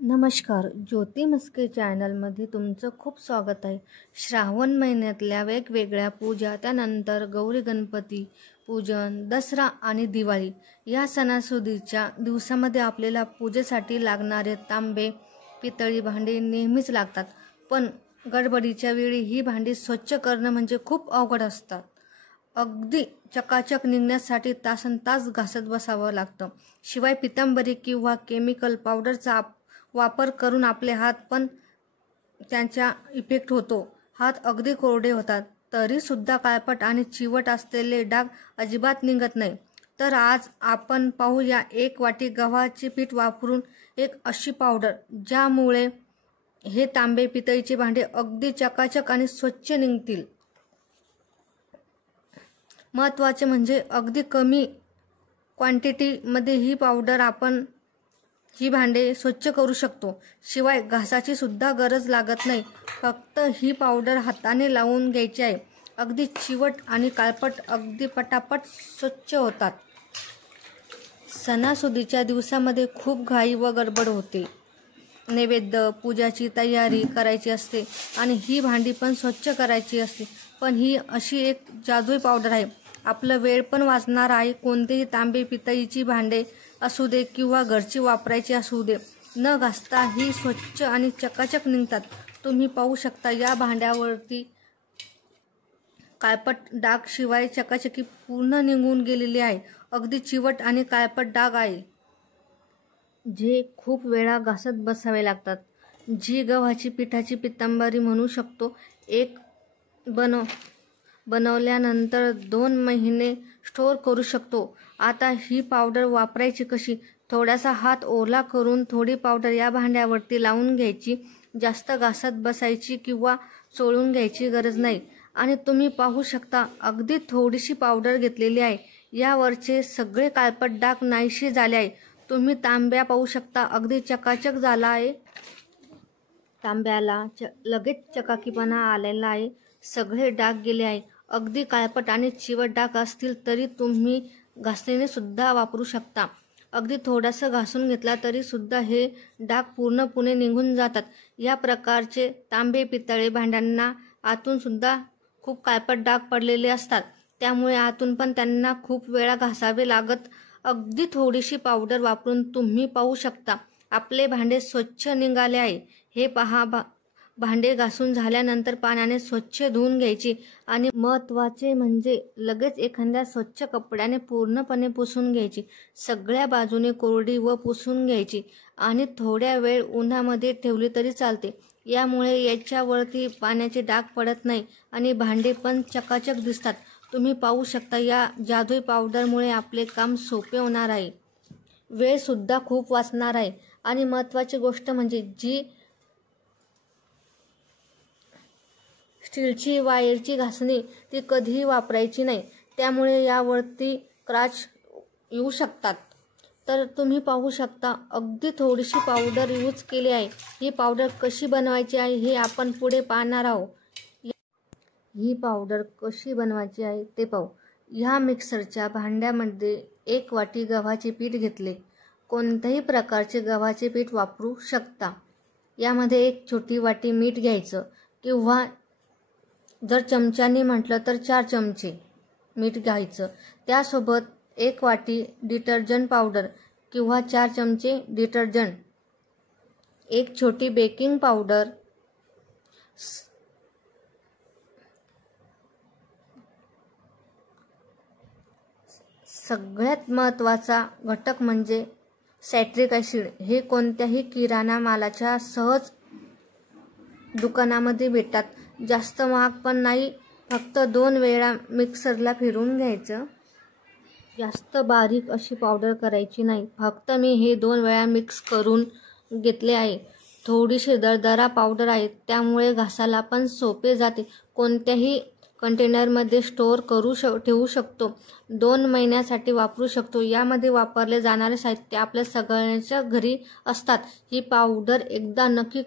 नमस्कार, ज्योती मस्के चॅनलमध्ये तुमचं खूप स्वागत आहे। श्रावण महिन्यातल्या वेगवेगळ्या पूजा, त्यानंतर गौरी गणपती पूजन, दसरा आणि दिवाळी या सणासुदीच्या दिवसामध्ये आपल्याला पूजेसाठी लागणारे तांबे, पितळी भांडी नेहमीच लागतात। पण गडबडीच्या वेळी ही भांडी स्वच्छ करणं म्हणजे खूप अवघड असतात। अगदी चकाचक निघण्यासाठी तासनतास घासत बसावं लागतं। शिवाय पितांबरी किंवा केमिकल पावडरचा वापर करून आपले हात पण त्यांचा इफेक्ट होतो। हात अगदी कोरडे होतात, तरी सुद्धा काळपट आणि चिवट असलेले डाग अजिबात निघत नाही। तर आज आपण पाहूया एक वाटी गव्हाचे पीठ वापरून एक अशी पावडर ज्यामुळे हे तांबे पितळीचे भांडे अगदी चकाचक आणि स्वच्छ निघतील। महत्त्वाचे म्हणजे अगदी कमी क्वांटिटीमध्ये ही पावडर आपण ही भांडे स्वच्छ करू शकतो। शिवाय घासाची सुद्धा गरज लागत नाही। फक्त ही पावडर हाताने लावून घ्यायची आहे। अगदी चिवट आणि काळपट अगदी पटापट स्वच्छ होतात। सणासुदीच्या दिवसामध्ये खूप घाई व गडबड होते। नैवेद्य, पूजाची तयारी करायची असते आणि ही भांडी पण स्वच्छ करायची असते। पण ही अशी एक जादुई पावडर आहे, आपला वेळ पण वाचणार आहे। कोणतेही तांबे पितळीची भांडे असू दे किंवा घरची वापरायची असू दे, न घासता ही स्वच्छ आणि चकाचक निघतात। तुम्ही पाहू शकता या भांड्यावरती काळपट डाग शिवाय चकाचकी पूर्ण निघून गेलेली आहे। अगदी चिवट आणि काळपट डाग आहे जे खूप वेळा घासत बसावे लागतात। जी गव्हाची पिठाची पितांबरी म्हणू शकतो। एक बनवल्यानंतर 2 महिने स्टोर करू शकतो। आता ही पावडर वापरायची कशी? थोडासा हात ओला करून थोडी पावडर या भांड्यावरती लावून घ्यायची। जास्त घासत बसायची किंवा चोळून घ्यायची गरज नाही। आणि तुम्ही पाहू शकता अगदी थोडीशी पावडर घेतलेली आहे, यावरचे सगळे काळपट डाग नाहीसे झाले आहे। तुम्ही तांब्या पाहू शकता अगदी चकाचक झाला आहे। तांब्याला लगेच चकाकीपणा आलेला आहे, सगळे डाग गेले आहे। अगदी काळपट आणि चिवट डाग असतील तरी तुम्ही घासणीने सुद्धा वापरू शकता। अगदी थोडासा घासून घेतला तरी सुद्धा हे डाग पूर्णपणे निघून जातात। या प्रकारचे तांबे पितळे भांड्यांना आतून सुद्धा खूप काळपट डाग पडलेले असतात, त्यामुळे आतून पण त्यांना खूप वेळा घासावे लागत। अगदी थोडीशी पावडर वापरून तुम्ही पाहू शकता आपले भांडे स्वच्छ निघाले आहे। हे पहा, भांडे घासून झाल्यानंतर पाण्याने स्वच्छ धुवून घ्यायची आणि महत्त्वाचे म्हणजे लगेच एखाद्या स्वच्छ कपड्याने पूर्णपणे पुसून घ्यायची। सगळ्या बाजूने कोरडी व पुसून घ्यायची आणि थोड्या वेळ उन्हामध्ये ठेवली तरी चालते। यामुळे याच्यावरती पाण्याचे डाग पडत नाही आणि भांडे पण चकाचक दिसतात। तुम्ही पाहू शकता या जादुई पावडरमुळे आपले काम सोपे होणार आहे, वेळ सुद्धा खूप वाचणार आहे। आणि महत्त्वाची गोष्ट म्हणजे जी स्टीलची वायरची घासणी ती कधीही वापरायची नाही, त्यामुळे यावरती क्रॅच येऊ शकतात। तर तुम्ही पाहू शकता अगदी थोडीशी पावडर यूज केली आहे। ही पावडर कशी बनवायची आहे हे आपण पुढे पाहणार आहोत। ही पावडर कशी बनवायची आहे ते पाहू। ह्या मिक्सरच्या भांड्यामध्ये 1 वाटी गव्हाचे पीठ घेतले। कोणत्याही प्रकारचे गव्हाचे पीठ वापरू शकता। यामध्ये 1 छोटी वाटी मीठ घ्यायचं किंवा जर चमच्याने म्हटलं तर 4 चमचे मीठ घ्यायचं। त्यासोबत 1 वाटी डिटर्जंट पावडर किंवा 4 चमचे डिटर्जंट, 1 छोटी बेकिंग पावडर, सगळ्यात महत्त्वाचा घटक म्हणजे सायट्रिक ॲसिड। हे कोणत्याही किराणा मालाच्या सहज दुकानामध्ये भेटतात, जास्त महाग पण नाही। फक्त 2 वेळा मिक्सरला फिरवून घ्यायचं। जास्त बारीक अशी पावडर करायची नाही, फक्त मी हे 2 वेळा मिक्स करून घेतले आहे। थोडीशी दरदरा पावडर आहे, त्यामुळे घासायला पण सोपे जाते। कोणत्याही कंटेनरमध्ये स्टोअर ठेवू शकतो, 2 महिन्यासाठी वापरू शकतो। यामध्ये वापरले जाणारे साहित्य आपल्या सगळ्यांच्या घरी असतात। ही पावडर एकदा नक्की